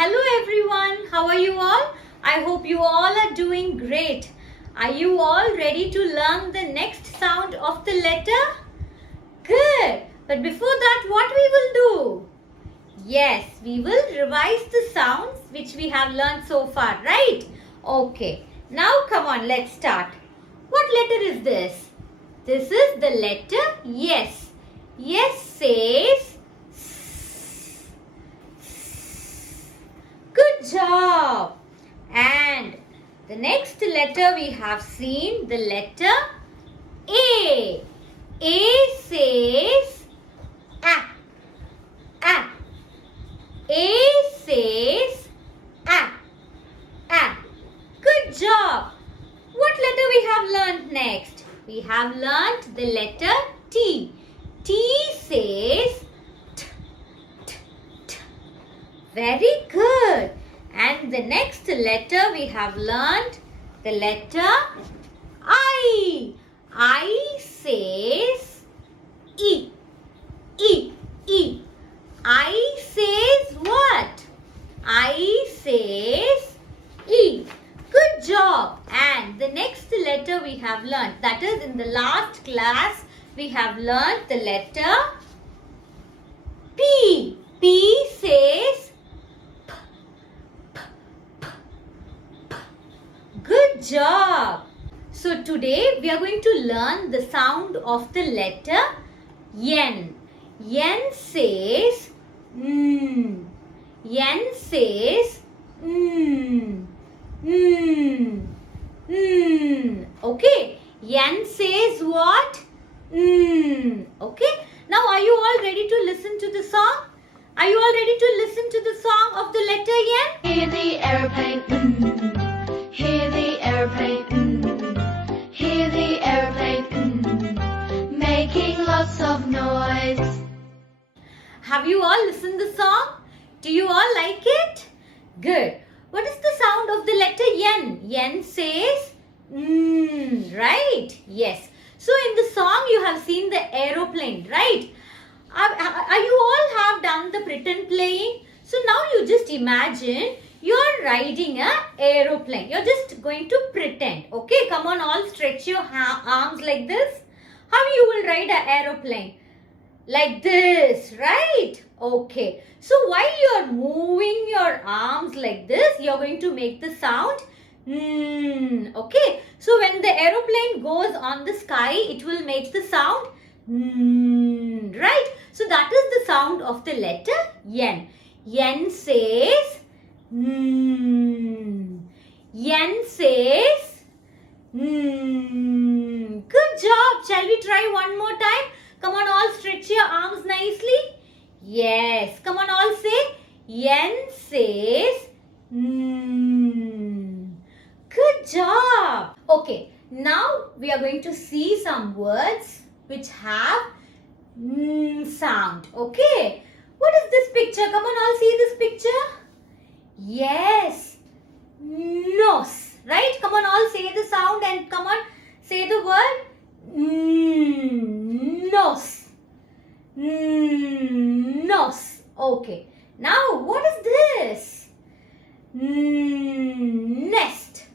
Hello everyone, how are you all? I hope you all are doing great. Are you all ready to learn the next sound of the letter? Good. But before that, what we will do? Yes, we will revise the sounds which we have learned so far, right? Okay. Now come on, let's start. What letter is this? This is the letter yes. Yes says good job. And the next letter we have seen the letter A. A says A. A. A says A. A. Good job. What letter we have learnt next? We have learnt the letter T. T says T. T. T. Very good. And the next letter we have learnt the letter I. I says E. E. E. I says what? I says E. Good job. And the next letter we have learnt, that is in the last class, we have learnt the letter P. P says P. P. P. P. Good job. So today we are going to learn the sound of the letter N. N says N says Okay. N says what? Okay. Now are you all ready to listen to the song? Are you all ready to listen to the song of the letter N? Hear the airplane, hear the airplane, hear the airplane, making lots of noise. Have you all listened the song? Do you all like it? Good. What is the sound of the letter N? N says right? Yes. So in the song you have seen the aeroplane, right? Are you all have done the pretend playing? So now you just imagine you are riding a aeroplane. You're just going to pretend. Okay, come on, all stretch your arms like this. How you will ride an aeroplane? Like this, right? Okay. So while you are moving your arms like this, you are going to make the sound okay. So when the aeroplane goes on the sky, it will make the sound right? So that is the sound of the letter N. N says N says Good job. Shall we try one more time? Come on, all stretch your arms nicely. Yes. Come on, all say N says Good job. Okay. Now we are going to see some words which have sound. Okay. What is this picture? Come on, all see this picture. Yes. Nose. Right? Come on, all say the sound and come on, say the word nose. Nose. Okay. Now, what is this? Nest.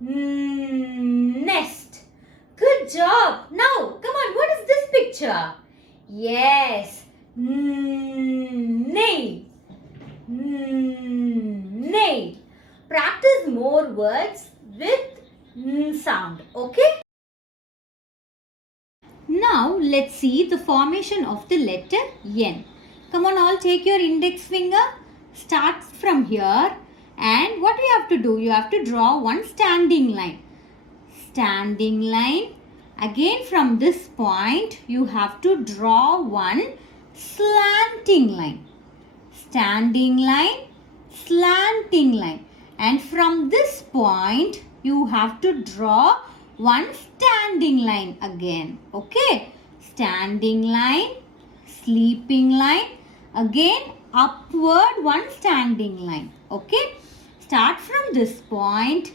Nest. Good job. Now, come on, what is this picture? Yes. Nail. Nail. Practice more words with sound. Okay? Now, let's see the formation of the letter N. Come on, all take your index finger. Start from here. And what you have to do? You have to draw one standing line. Standing line. Again, from this point, you have to draw one slanting line. Standing line, slanting line. And from this point, you have to draw one standing line again. Okay. Standing line, sleeping line. Again, upward one standing line. Okay. Start from this point.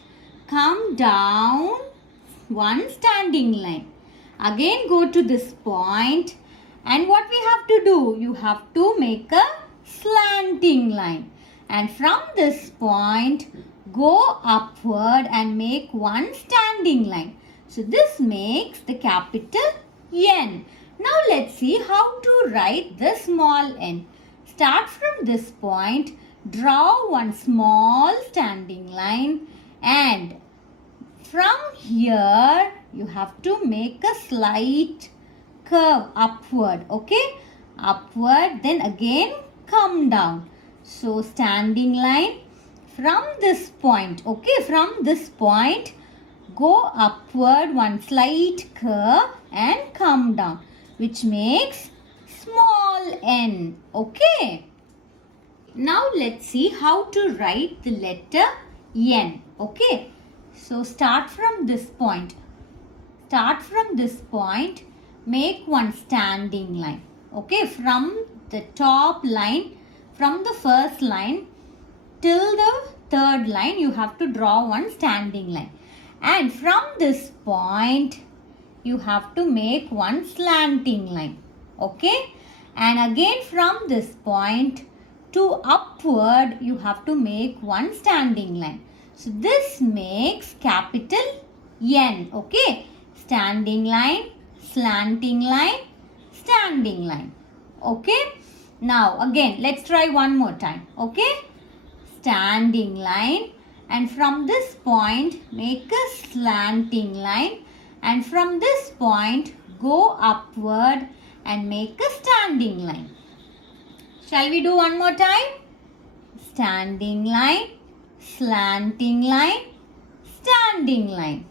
Come down one standing line. Again go to this point. And what we have to do? You have to make a slanting line. And from this point, go upward and make one standing line. So this makes the capital N. Now let's see how to write the small n. Start from this point, draw one small standing line, and from here you have to make a slight curve upward, okay? Upward, then again come down. So standing line from this point, okay? From this point, go upward one slight curve and come down, which makes small n, okay? Now let's see how to write the letter N, okay? So start from this point. Start from this point, make one standing line, okay? From the top line, from the first line till the third line, you have to draw one standing line. And from this point, you have to make one slanting line, okay? And again from this point to upward, you have to make one standing line. So this makes capital N, okay? Standing line, slanting line, standing line, okay? Now again, let's try one more time, okay? Standing line, and from this point, make a slanting line, and from this point, go upward and make a standing line. Shall we do one more time? Standing line, slanting line, standing line.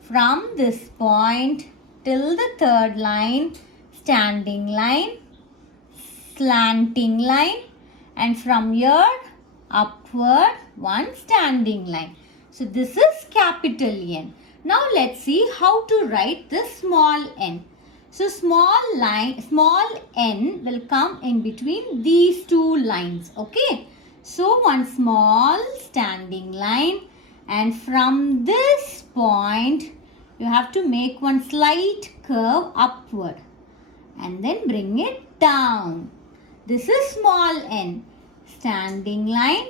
From this point till the third line, standing line, slanting line, and from here upward one standing line. So this is capital N. Now let's see how to write the small n. So small n will come in between these two lines, okay? So one small standing line, and from this point you have to make one slight curve upward and then bring it down. This is small n. Standing line,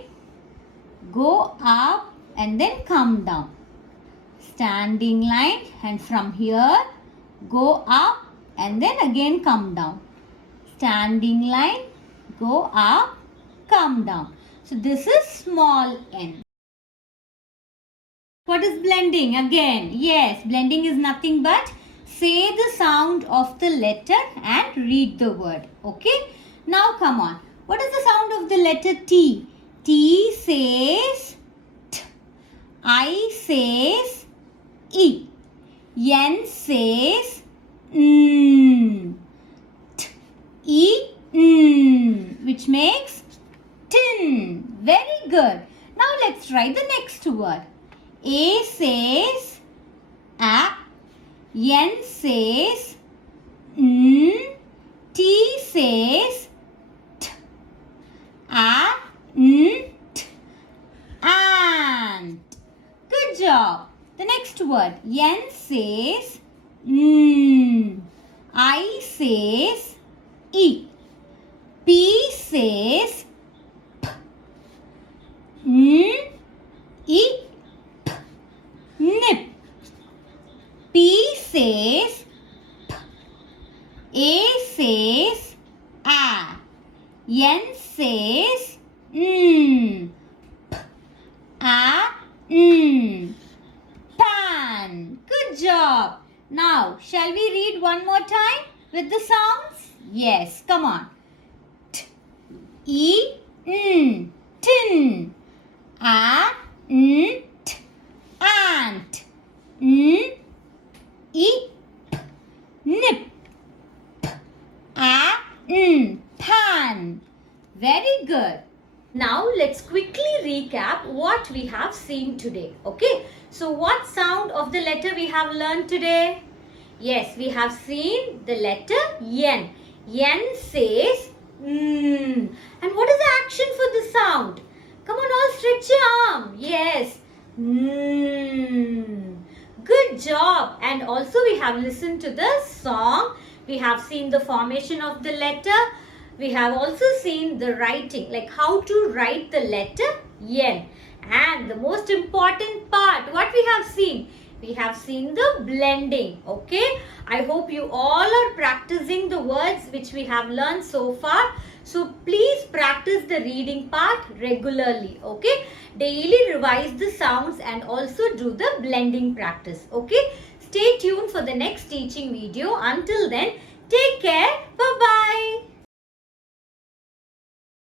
go up and then come down. Standing line, and from here go up and then again come down. Standing line, go up, come down. So this is small n. What is blending? Again, yes, blending is nothing but say the sound of the letter and read the word, okay? Now come on. What is the sound of the letter T? T says T. I says E. N says N. T. E. N. Which makes tin. Very good. Now let's try the next word. A says A. N says N. T says ant. Ant. Good job. The next word. N says N. I says E. P says P. N. E. P. Nip. P says P. A says A. N says N. P. A. N. Pan. Good job. Now, shall we read one more time with the sounds? Yes, come on. T. E. N. Tin. A. N. T. Ant. N. E. P. Nip. P. A. N. Pan. Very good. Now let's quickly recap what we have seen today. Okay. So what sound of the letter we have learned today? Yes, we have seen the letter N. N says And what is the action for the sound? Come on, all stretch your arm. Yes. Good job. And also we have listened to the song. We have seen the formation of the letter. we have also seen the writing, like how to write the letter N. And the most important part, what we have seen? We have seen the blending. Okay, I hope you all are practicing the words which we have learned so far. So please practice the reading part regularly. Okay, daily revise the sounds and also do the blending practice. Okay, stay tuned for the next teaching video. Until then, take care. Bye bye.